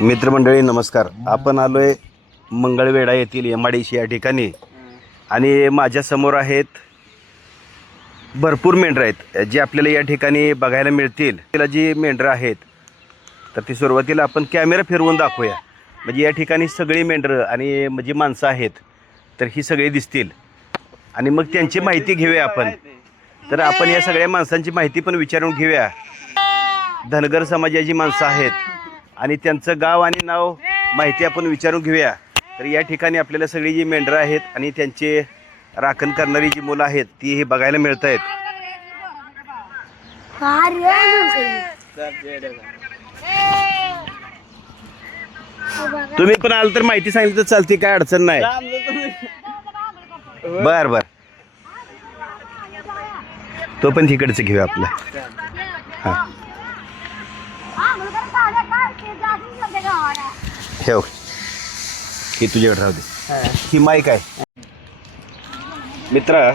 मित्रमंडळी नमस्कार. आपण आलोय मंगळवेढा येथील MIDC या ठिकाणी आणि माझ्या समोर आहेत भरपूर मेंढरं आहेत जे आपल्याला या ठिकाणी बघायला मिळतील. तिला जी मेंढरं आहेत तर ती सुरुवातीला आपण कॅमेरा फिरवून दाखवूया. म्हणजे या ठिकाणी सगळी मेंढरं आणि म्हणजे माणसं आहेत तर ही सगळी दिसतील आणि मग त्यांची माहिती घेऊया आपण. तर आपण या सगळ्या माणसांची माहिती पण विचारून घेऊया. धनगर समाजाची माणसं आहेत आणि त्यांचं गाव आणि नाव माहिती आपण विचारून घेऊया. तर या ठिकाणी आपल्याला सगळी जी मेंढरं आहेत आणि त्यांचे राखण करणारी जी मुलं आहेत ती हे बघायला मिळत आहेत. तुम्ही पण आलं तर माहिती सांगितली तर चालते, काय अडचण नाही. बर बर, तो पण तिकडचं घेऊया आपलं. हा ठेव, ही तुझ्याकडे राहू दे. ही माईक आहे. मित्रा,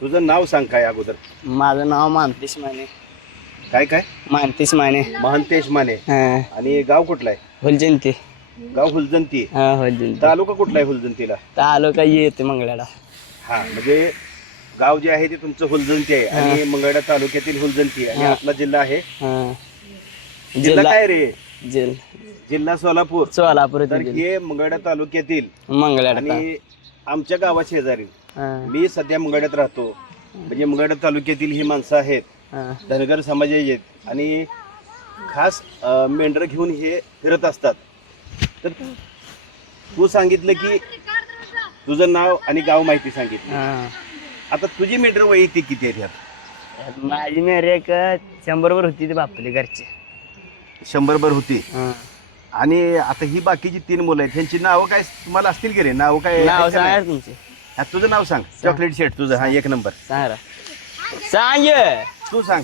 तुझं नाव सांग काय अगोदर. माझं नाव मानतेश माने. काय काय? मानतेश माने. महंतेश माने. आणि गाव कुठलं आहे? हुलजंती. गाव हुलजंती. हुलजंती. तालुका कुठला आहे हुलजंतीला? तालुका येते मंगळाडा. हा, म्हणजे गाव जे आहे ते तुमचं हुलजंती आहे आणि मंगळवेढा तालुक्यातील हुलजंती आणि आपला जिल्हा आहे. जिल्हा काय रे? जिल्हा सोलापूर. सोलापूर. तर हे मंगळवेढा तालुक्यातील मंगळाडा आणि आमच्या गावात शेजारी मी सध्या मंगळवेढ्यात राहतो. म्हणजे मंगळवेढा तालुक्यातील ही माणसं आहेत, धनगर समाजाची आहेत आणि खास मेंढरं घेऊन हे फिरत असतात. तर तू सांगितलं की तुझं नाव आणि गाव माहिती सांगितली. आता तुझी मेंढरं वैयक्तिक किती आहेत ह्यात? माझी मेरे एक 100 वर होती ती बापली घरची. 100 भर होती. आणि आता ही बाकीची 3 मुलं आहेत, ह्यांची नावं काय तुम्हाला असतील की रे? नाव काय? नाव सांगा तुमचे. तुझं नाव सांग. चॉकलेट शेट तुझं. हा, 1 नंबर. सांग. तू सांग.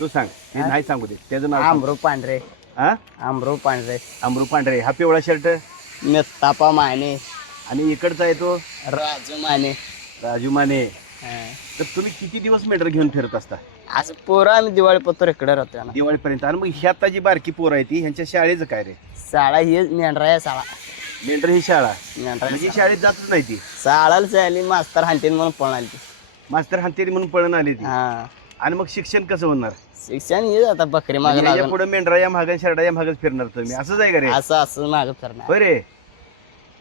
तू सांग. मी नाही सांगू दे. त्याचं नाव आमरो पांढरे. हा, आमरो पांढरे. अमरू पांढरे. हा पिवळा शर्ट. मेत्तापा माने. आणि इकडचा आहे तो राजू माने. राजू माने. तर तुम्ही किती दिवस मेंढर घेऊन फिरत असता? असं पोरं आम्ही दिवाळी पत्तर इकडे राहतो ना, दिवाळीपर्यंत. आणि मग ही आता जी बारकी पोरं आहे ती ह्यांच्या शाळेचं काय रे? शाळा ही मेंढरा आहे. शाळा मेंढर ही शाळा मेंढरा म्हणजे शाळेत जातच नाही ती. शाळाला चालली मास्तर हाणतीन म्हणून पळून आली ती. मास्तर हानतेरी म्हणून पळून आली ती. हा, आणि मग शिक्षण कसं होणार? शिक्षण हे आता बकरी मागे म्हणजे पुढे मेंढरा या महाग शर्टा या महागच फिरणार तुम्ही, असंच आहे का रे? असं मागं फिरणार. होय रे.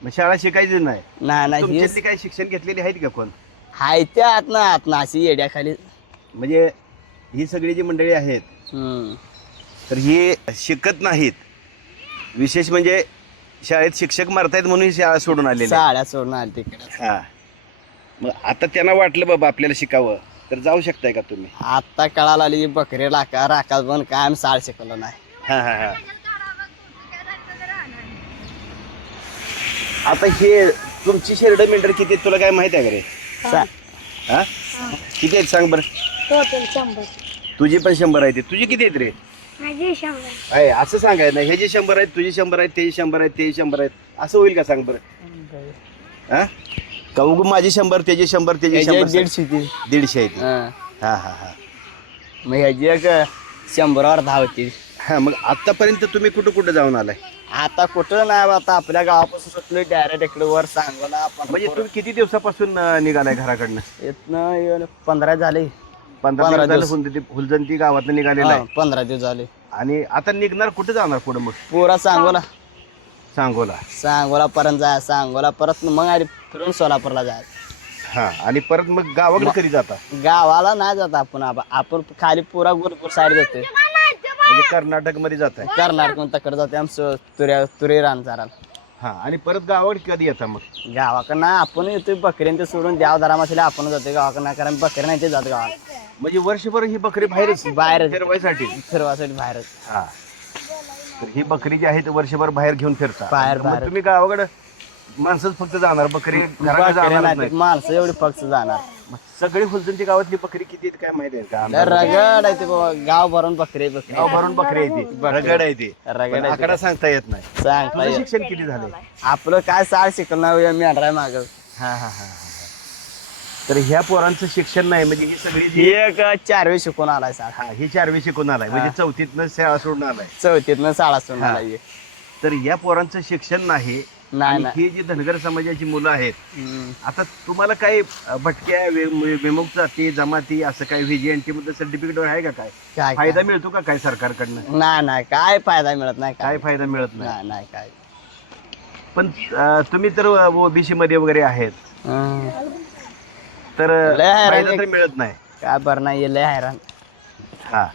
मग शाळा शिकायची नाही? नाही तुमच्यातली काही शिक्षण घेतलेली आहेत का कोण? हाय त्या आत अशी येड्याखाली. म्हणजे ही सगळी जी मंडळी आहेत तर ही शिकत नाहीत. विशेष म्हणजे शाळेत शिक्षक मारतायत म्हणून ही शाळा सोडून आलेली. शाळा सोडून आली तिकडे. हा, मग आता त्यांना वाटलं बाबा आपल्याला शिकावं तर जाऊ शकताय का तुम्ही? आता कळाला आली बकरी राखा पण काय आम्ही शाळा शिकवलं नाही. हा हा हा. आता हे तुमची शेरड मेंढर किती आहेत तुला काय माहित आहे का रे? हा, किती आहेत सांग बरं. तुझी पण 100 आहेत. तुझी किती आहेत रे? आहे असं सांगायचं नाही. हे जे 100 आहेत, तुझी 100 आहेत, ते 100 आहेत, ते 100 आहेत, असं होईल का सांग बरं? हा, का उगू माझी 100 त्याची 100 त्याची 100 150 आहेत. हा हा हा. मग ह्याची एक 100वर 10 होती. हा, मग आतापर्यंत तुम्ही कुठं कुठं जाऊन आलाय? आता कुठं नाही, आता आपल्या गावापासून सुटलो डायरेक्ट इकडे वर सांगोला. म्हणजे तुम्ही किती दिवसापासून निघालाय घराकडनं? इथनं 15 झाले. 15 दिवस झाले. हुलजंती गावातनं निघालेला आहे. 15 दिवस झाले. आणि आता निघणार कुठं जाणार पुढं? मग पुरा सांगोला. सांगोला पर्यंत जाय. सांगोला परत मग आधी फिरून सोलापूरला जाय. हा, आणि परत मग गावाकडे कधी जाता? गावाला नाही जात आपण खाली पुरा गुरपूर साईड जातोय. म्हणजे कर्नाटक मध्ये जात आहे? कर्नाटक तकडे जाते आमचं तुरे रानचाराला. हा, आणि परत गावाकडे कधी येता? मग गावाकडं नाही, आपण येतोय बकऱ्यांचे ते सोडून देवधर्मासाठी आपण जातोय गावाकडं नाही, कारण बकरी नाही ते जात गावात. म्हणजे वर्षभर ही बकरी बाहेर फिरवायसाठी बाहेरच. हा, तर ही बकरी जी आहे ती वर्षभर बाहेर घेऊन फिरता. बाहेर मग तुम्ही गावाकडे माणसंच फक्त जाणार, बकरी घराकडे जाणार नाही? माणसं एवढी पक्ष जाणार. सगळी हुलजंती गावातली बकरी किती आहेत काय माहिती आहे का? रगड आहे ते बाबा, गाव भरून बकरी. गाव भरून बकरी आहे ती. रगड आहे ती. रगड आहे. आकडा सांगता येत नाही. तुझं शिक्षण किती झालंय? आपलं काय शाळा शिकवणार मी अडराय माग. हा हा हा. तर ह्या पोरांचं शिक्षण नाही म्हणजे ही सगळी जी एक 4वी शिकून आलाय. हा, ही 4वी शिकून आलाय म्हणजे 4थीतनं शाळा सोडून आलाय. 4थीतनं शाळा सोडून आलाय. तर या पोरांचं शिक्षण नाही. नाही आणि नाही ही जी धनगर समाजाची मुलं आहेत, हम्म. आता तुम्हाला काही भटक्या विमुक्त जाती जमाती असं काही व्हीजीएनटी मध्ये सर्टिफिकेट आहे का? काय काय फायदा मिळतो का काय सरकारकडनं? नाही नाही काय फायदा मिळत नाही काय फायदा मिळत नाही. नाही नाही काय पण तुम्ही तर ओबीसी मध्ये वगैरे आहेत, तर लय हैराण फायदा आहे. तर मिळत नाही. काय बरं नाही लय हैराण हा,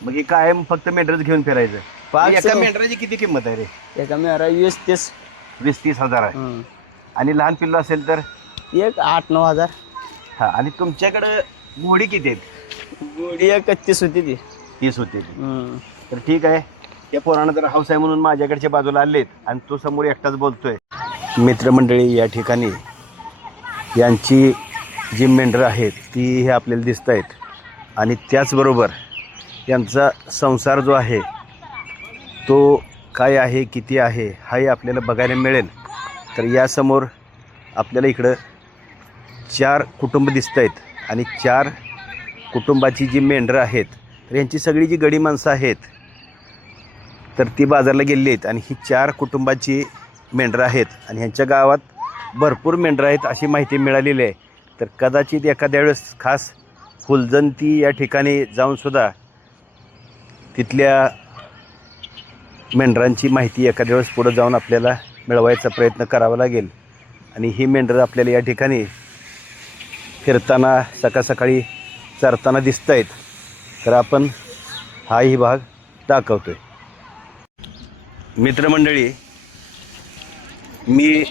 मग हे कायम फक्त मेंढरच घेऊन फिरायचं. पाच एका सहा. मेंढराची किती किंमत आहे रे? एका मेरा 20-30 20-30 हजार आहे. आणि लहान पिल्लू असेल तर? एक 8-9 हजार. हा, आणि तुमच्याकडं घोडी किती आहेत? गोडी एक 31 होती ती. 30 होती. तर ठीक आहे, त्या पोरानं जर हाऊस आहे म्हणून माझ्याकडच्या बाजूला आलेत आणि तो समोर एकटाच बोलतोय. मित्रमंडळी, या ठिकाणी यांची जी मेंढरं आहेत ती हे आपल्याला दिसत आहेत. आणि त्याचबरोबर यांचा संसार जो आहे तो काय आहे, किती आहे, हाही आपल्याला बघायला मिळेल. तर यासमोर आपल्याला इकडं 4 कुटुंब दिसत आहेत. आणि 4 कुटुंबाची जी मेंढरं आहेत, तर यांची सगळी जी गडी माणसं आहेत तर ती बाजारला गेलेली आहेत. आणि ही 4 कुटुंबाची मेंढरं आहेत आणि ह्यांच्या गावात भरपूर मेंढरं आहेत अशी माहिती मिळालेली आहे. तर कदाचित एखाद्या वेळेस खास फुलजंती या ठिकाणी जाऊनसुद्धा तिथल्या मेंढरांची माहिती एखाद्या वेळेस पुढं जाऊन आपल्याला मिळवायचा प्रयत्न करावा लागेल. आणि ही मेंढरं आपल्याला या ठिकाणी फिरताना सकाळी चरताना दिसत आहेत. तर आपण हाही भाग दाखवतोय. मित्रमंडळी, मी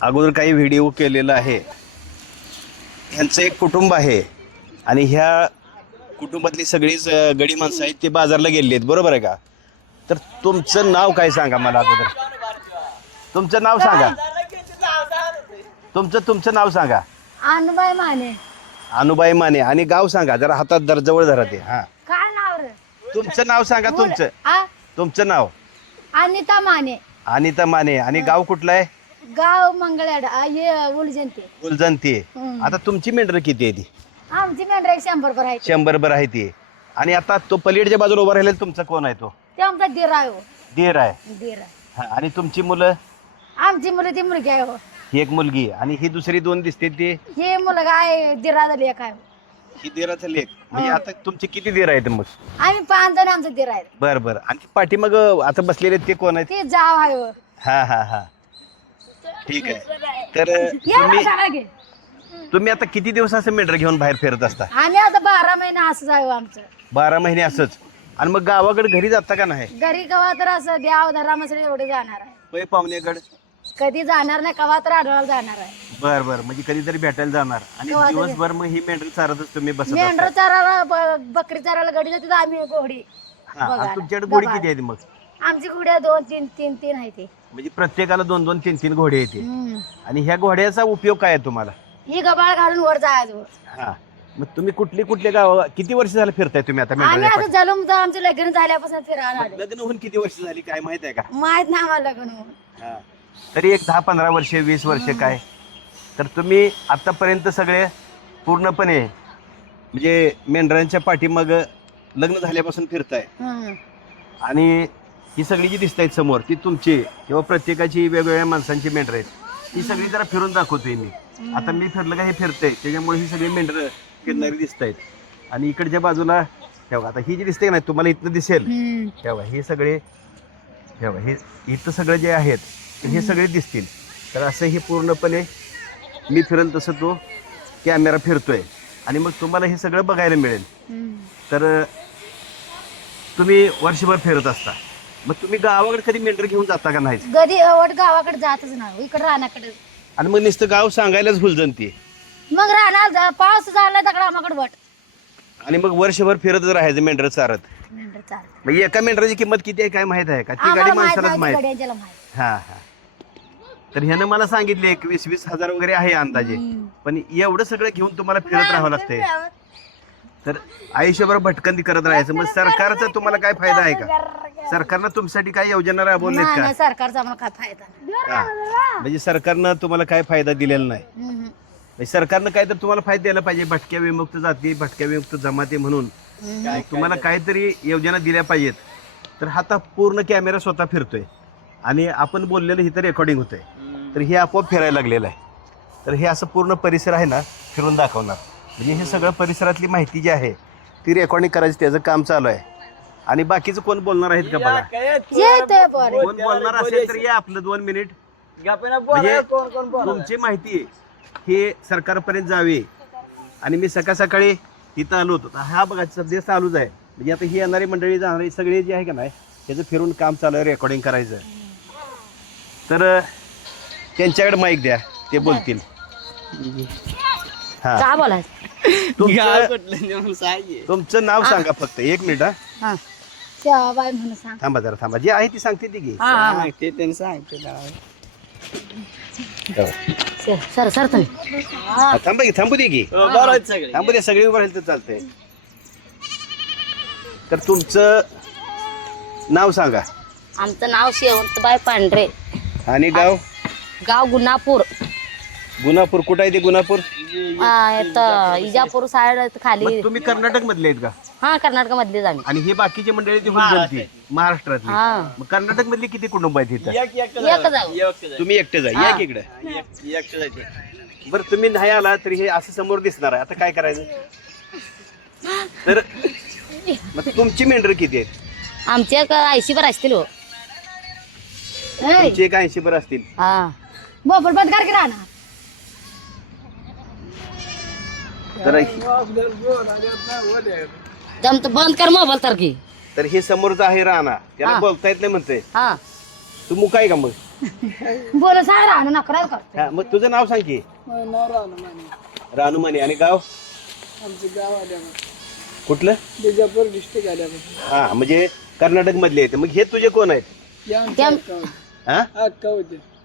अगोदर काही व्हिडिओ केलेला आहे. ह्यांचं एक कुटुंब आहे आणि ह्या कुटुंबातली सगळीच गडी माणसं आहेत, ते बाजारला गेलेली आहेत, बरोबर आहे का? तर तुमचं नाव काय सांगा मला अगोदर. तुमचं नाव सांगा. तुमचं नाव सांगा. अनुबाई माने. अनुबाई माने. आणि गाव सांगा जरा, हातात जवळ धरा ते. हा, काय नाव रे? तुमचं नाव सांगा. तुमचं नाव? अनिता माने. अनिता माने. आणि गाव कुठलं आहे? गाव मंगळाड हे उलजंती. फुलजंती. आता तुमची मेंढरं किती आहे ती? आमची मेंढरा 100 पर आहे. 100 भर आहे ती. आणि आता तो पलीकडच्या बाजूला उभा राहिलेला तुमचा कोण आहे? तो ते आमचा दीर आहे हो. दीर आहे. दीर आहे. हा, आणि तुमची मुलं? आमची मुलं ती मुलगी आहे हो. ही एक मुलगी आणि ही दुसरी 2 दिसते ती? हे मुलगा आहे दिराचा लेख आहे. ही दिराचा लेख. म्हणजे आता तुमचे किती दीर आहेत मग? आम्ही 5 जण आमचं दीर आहे. बर बर. आणि पाठी मग आता बसलेले ते कोण आहेत? ते जाव आहे हो. हा हा हा, ठीक आहे. तर या बघा की. तुम्ही आता किती दिवस असं मेंढर घेऊन बाहेर फिरत असता? आम्ही आता 12 महिने असंच आहे हो आमचं. 12 महिने असंच. आणि मग गावाकडे घरी जाता का नाही? घरी कवा तर असं देव धरामसले एवढे जाणार आहे. पै पाहुण्याकडे कधी जाणार नाही, कवा तर आढळायला जाणार आहे. बर बर. म्हणजे कधीतरी भेटायला जाणार. आणि केव्हा तरी. दिवसभर मग ही मेंढर चारतच तुम्ही बसत मेंढर असता? चाराला बकरी चाराला गडी जाते, आम्ही घोडी. हा, आणि बघा. तुमच्याकडे घोडी किती आहेत मग? आमची घोड्या 2-3 आहे ते. म्हणजे प्रत्येकाला 2-2, 3-3 घोडे येते. आणि ह्या घोड्याचा उपयोग काय आहे तुम्हाला? ही गबाळ घालून वर जायचं. हा, मग तुम्ही कुठले गाव किती वर्ष झालं फिरताय तुम्ही आता आम्ही मेंढराच्या आता जलूम तर आमचं लग्न झाल्यापासून फिरायला पाठी? आलो. लग्न होऊन किती वर्ष झाली काय माहित आहे का? माहित नाही आम्हाला लग्न होऊन. हा. तरी एक 10-15 वर्ष, 20 वर्ष काय. तर तुम्ही आतापर्यंत सगळे पूर्णपणे म्हणजे मेंढरांच्या पाठीमाग लग्न झाल्यापासून फिरताय. हम्म. आणि ही सगळी जी दिसत आहेत समोर ती तुमची किंवा प्रत्येकाची वेगवेगळ्या माणसांची मेंढर आहेत. ही सगळी जरा फिरून दाखवतोय मी. आता मी फिरलं का हे फिरतंय, त्याच्यामुळे ही सगळी मेंढर फिरणारी दिसत आहेत. आणि इकडच्या बाजूला ठेवा, आता ही जी दिसते नाही तुम्हाला इथनं दिसेल, हम्म. ठेवा हे सगळे, ठेवा हे इथं सगळे जे आहेत हे सगळे दिसतील. तर असं हे पूर्णपणे मी फिरेल तसं तो कॅमेरा फिरतोय आणि मग तुम्हाला हे सगळं बघायला मिळेल. हम्म. तर तुम्ही वर्षभर फिरत असता. मग तुम्ही गावाकडे कधी मेंढर घेऊन जाता का नाही? कधी वट गावाकडे जातच नाही, इकडे रानाकडे. आणि मग नुसतं गाव सांगायलाच फुलजंती. मग राहणार पाऊस झाला तर आम्हाकडे वट. आणि मग वर्षभर फिरतच राहायचं मेंढर चारत. मेंढर चालत. मग एका मेंढराची किंमत किती आहे काय माहित आहे का? ती गाडी आम्हाला माहित माणसालाच नाही, माहित. गड्यांच्याला माहित. हा हा. तर ह्यानं मला सांगितले 20-20 हजार वगैरे आहे अंदाजे. पण एवढं सगळं घेऊन तुम्हाला फिरत राहावं लागतंय. तर आयुष्यभर भटकंती करत राहायचं. मग सरकारचा तुम्हाला काय फायदा आहे का? सरकारनं तुमच्यासाठी काय योजना राबवल्यात नाही का? नाही, सरकारचा आम्हाला काय फायदा नाही. हा. म्हणजे सरकारनं तुम्हाला काय फायदा दिलेला नाही. हम्म. म्हणजे सरकारनं काय तर तुम्हाला फायदा द्यायला पाहिजे. भटक्या विमुक्त जाती, भटक्या विमुक्त जमाती म्हणून तुम्हाला काहीतरी योजना दिल्या पाहिजेत. तर आता पूर्ण कॅमेरा स्वतः फिरतोय आणि आपण बोललेलं इथं रेकॉर्डिंग होतंय तर हे आपोआप फिरायला लागलेलं आहे. तर हे असं पूर्ण परिसर आहे ना फिरून दाखवणार. म्हणजे हे सगळं परिसरातली माहिती जी आहे ती रेकॉर्डिंग करायची त्याचं काम चालू आहे. आणि बाकीचं कोण बोलणार आहेत का बघा. जे ते बरे कोण बोलणार असेल तर या आपलं 2 मिनिट. म्हणजे तुमची माहिती हे सरकारपर्यंत जावी. आणि मी सकाळी इथं आलो होतो. हा बघा सध्या चालूच आहे. म्हणजे आता ही येणारी मंडळी जाणारी सगळे जे आहे का नाही त्याचं फिरून काम चालू आहे रेकॉर्डिंग करायचं. तर त्यांच्याकडे माईक द्या ते बोलतील. हा का बोलायचं तुमचं नाव सांगा फक्त 1 मिनिट. हा हा शेवाबाई म्हणून सांग. थांबा जरा थांबा. जे आहे ती सांगते ती की सर सर तुम्ही थांबा की थांबू दे की थांबू दे. सगळे उभं राहील तर चालतंय. तर तुमचं नाव सांगा. आमचं नाव शेवंतबाई पांढरे. आणि गाव गाव गुन्हापूर. गुन्हापूर. कुठं आहे ते गुन्हापूर? इथं इजापूर साईड खाली. मग तुम्ही कर्नाटक मधले आहेत का? हा कर्नाटक मधलीच आम्ही. आणि हे बाकीचे मंडळी ती गेलती महाराष्ट्रातली. हा मग कर्नाटक मधली किती कुटुंब आहेत इथं? एक जाऊ. तुम्ही एकटे जा. या की इकडे. बरं तुम्ही नाही आला तरी हे असं समोर दिसणार आहे. आता काय करायचं? तर मग तुमची मेंढर किती आहेत? आमच्या 80 वर असतील हो. तुमची 80 बरं असतील. हा बोबड बंद कर की राहणार. तर जमत बंद कर मोबाईल तर की. तर हे समोरचं आहे राणा. त्याला हा. बोलता येत नाही म्हणते. हा तू मुकाय का मग? बोल सांग राहणार नकरा कर. हा, मग तुझं नाव सांग की. रानू माने. आणि गाव कुठलं? बिजापूर डिस्ट्रिक्ट आल्या. हा म्हणजे कर्नाटक मधले आहेत. मग हे तुझे कोण आहेत? हा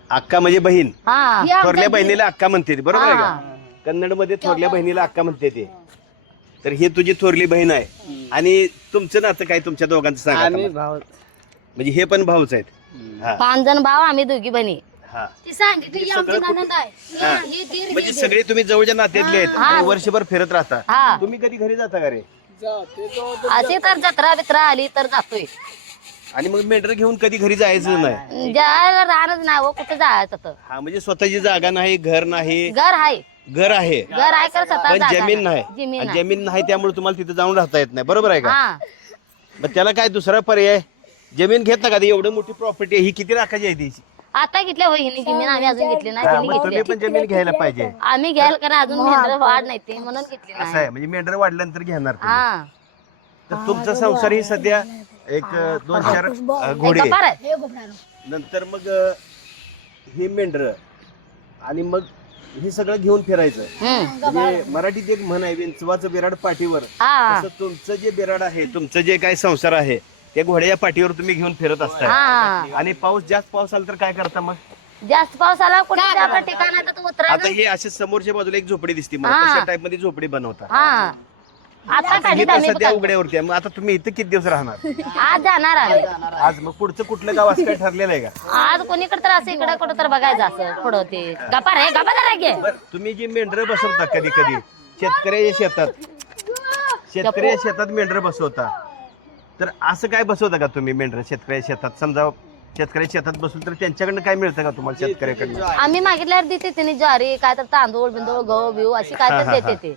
अक्का म्हणजे बहीण. हा थोरल्या बहिणीला अक्का म्हणते ती, बरोबर आहे हा. का? कन्नड मध्ये थोरल्या बहिणीला अक्का म्हणते ते. तर ही तुझी थोरली बहीण आहे. आणि तुमचं नातं काय तुमच्या दोघांचं सांगा आता मला. म्हणजे हे पण भाऊच आहेत. हा 5 जण भाव आम्ही दोघी बहिणी. हा ती सांगितली आमची ननंद आहे. हा. हे दीर म्हणजे सगळे तुम्ही जवळच्या नात्यातले आहेत आणि वर्षभर फिरत राहता. हा तुम्ही कधी घरी जाता का रे? अशी तर जत्रा बित्रा आली तर जातोय. आणि मग मेंढर घेऊन कधी घरी जायचं नाही? जायला राहणच नाही हो. कुठे जायचं तर. हा म्हणजे स्वतःची जागा नाही, घर नाही. घर आहे. घर आहे घर आहे कर स्वतः पण जागा जमीन नाही. जमीन आणि नाही. जमीन नाही त्यामुळे तुम्हाला तिथे जाऊन राहता येत नाही, बरोबर आहे का? हा मग त्याला काय दुसरा पर्याय? जमीन घेत ना का? एवढं मोठी प्रॉपर्टी आहे ही, किती राखायची आहे त्याची? आता घेतल्या होई हिने जमीन आम्ही अजून घेतली नाही. हा, त्यांनी मग तुम्ही घेतली. पण जमीन घ्यायला पाहिजे. आम्ही घ्यायला कारण अजून मेंढर वाढ नाही ते म्हणून घेतली असं नाही. आहे म्हणजे मेंढर वाढल्यानंतर घेणार तुम्ही. हा तर तुमचा संसार ही सध्या एक 2-4 घोडे गप्पार आहे. हे बोबडानो. नंतर मग हे मेंढर आणि मग हे सगळं घेऊन फिरायचं. म्हणजे मराठीत एक म्हण आहे, विंचवाचं बिराड पाठीवर. हा तसं तुमचं जे बिराड आहे, तुमचं जे काय संसार आहे ते घोड्याच्या पाठीवर तुम्ही घेऊन फिरत असताय. हा आणि जास्त पाऊस आला तर काय करता मग? जास्त पाऊस आला कुठे आपल्या ठिकाणात उतरा. आता हे असे समोरच्या बाजूला एक झोपडी दिसते मला, हा. तशा टाइप मध्ये झोपडी बनवता. हा आता आता काढली ही तर आम्ही सध्या बघा. उघड्यावरती आहे. मग आता तुम्ही इथं किती दिवस राहणार? आज जाणार आम्ही. आज मग पुढचं कुठलं गाव असं काय ठरलेलं आहे का? आज कोणीकडे तर असं इकडे कुठं तर बघायचं असं पुढं ते गप्पा रे गप्पा जरा घे. बरं, तुम्ही जी मेंढरं बसवता कधी कधी शेतकऱ्याच्या शेतात मेंढरं बसवता, तर असं काय बसवता का तुम्ही मेंढरं शेतकऱ्याच्या शेतात? समजा शेतकऱ्याच्या शेतात बसवलं तर त्यांच्याकडनं काय मिळतं का तुम्हाला शेतकऱ्याकडनं? आम्ही मागितल्यावर देते त्यांनी ज्वारी काय तर तांदूळ बिंदूळ गहू बिहू अशी काय तर देते ते.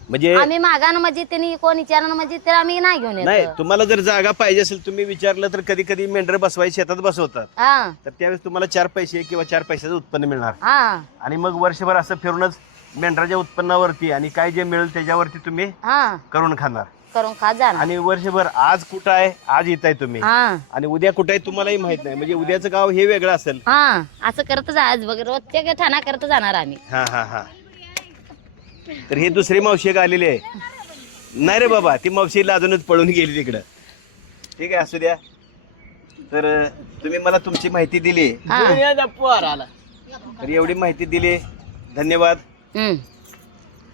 म्हणजे आम्ही मागानं म्हणजे त्यांनी कोण विचारानं म्हणजे ते आम्ही नाही घेऊन नाही, येतो. तुम्हाला जर जागा पाहिजे असेल तुम्ही विचारलं तर कधी कधी मेंढरं बसवायची शेतात बसवतात. हा तर त्यावेळेस तुम्हाला 4 पैसे किंवा 4 पैशाचं उत्पन्न मिळणार. हा आणि मग वर्षभर असं फिरूनच मेंढराच्या उत्पन्नावरती आणि काय जे मिळेल त्याच्यावरती तुम्ही हा करून खाणार. करून खात जाणार. आणि वर्षभर आज कुठं आहे, आज येत आहे तुम्ही, हा आणि उद्या कुठं आहे तुम्हालाही माहित नाही. म्हणजे उद्याचं गाव हे वेगळं असेल. हा असं करत जायच बघ. रोजच्या ठाणा करत जाणार आम्ही. हा हा हा. तर हे दुसरी मावशी एक आलेली आहे. नाही रे बाबा, ती मावशी लाजूनच पळून गेली तिकडं. ठीक आहे, असू द्या. तर तुम्ही मला तुमची माहिती दिली. हा. तर एवढी माहिती दिली, धन्यवाद. हम्म.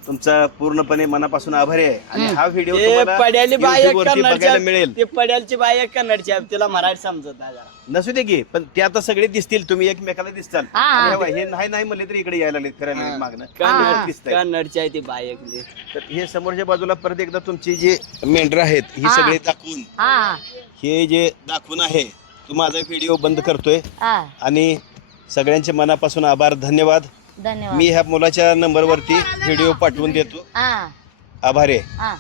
तुमचा पूर्णपणे मनापासून आभारी आहे. आणि हा व्हिडिओ पड्याली बाय YouTube वरती बघायला मिळेल. ते पड्यालची बाय एक कन्नडची आहे, तिला मराठी समजत नाही जरा. नसू दे की, पण ते आता सगळे दिसतील, तुम्ही एकमेकाला दिसताल. हा. आणि हे बघा, हे नाही म्हणले तरी इकडे यायला लागले, फिरायला लागले मागणं. कन्नड दिसतंय. कन्नडची आहे ती बाय एक. तर हे समोरच्या बाजूला परत एकदा तुमची जी मेंढर आहेत ही हा. सगळे दाखवून, हा हे जे दाखवून आहे तू माझा व्हिडिओ बंद करतोय हा आणि सगळ्यांचे मनापासून आभार, धन्यवाद. धन्यवाद. मी ह्या मुलाच्या नंबरवरती व्हिडिओ पाठवून देतो. हा आभारी आहे. हा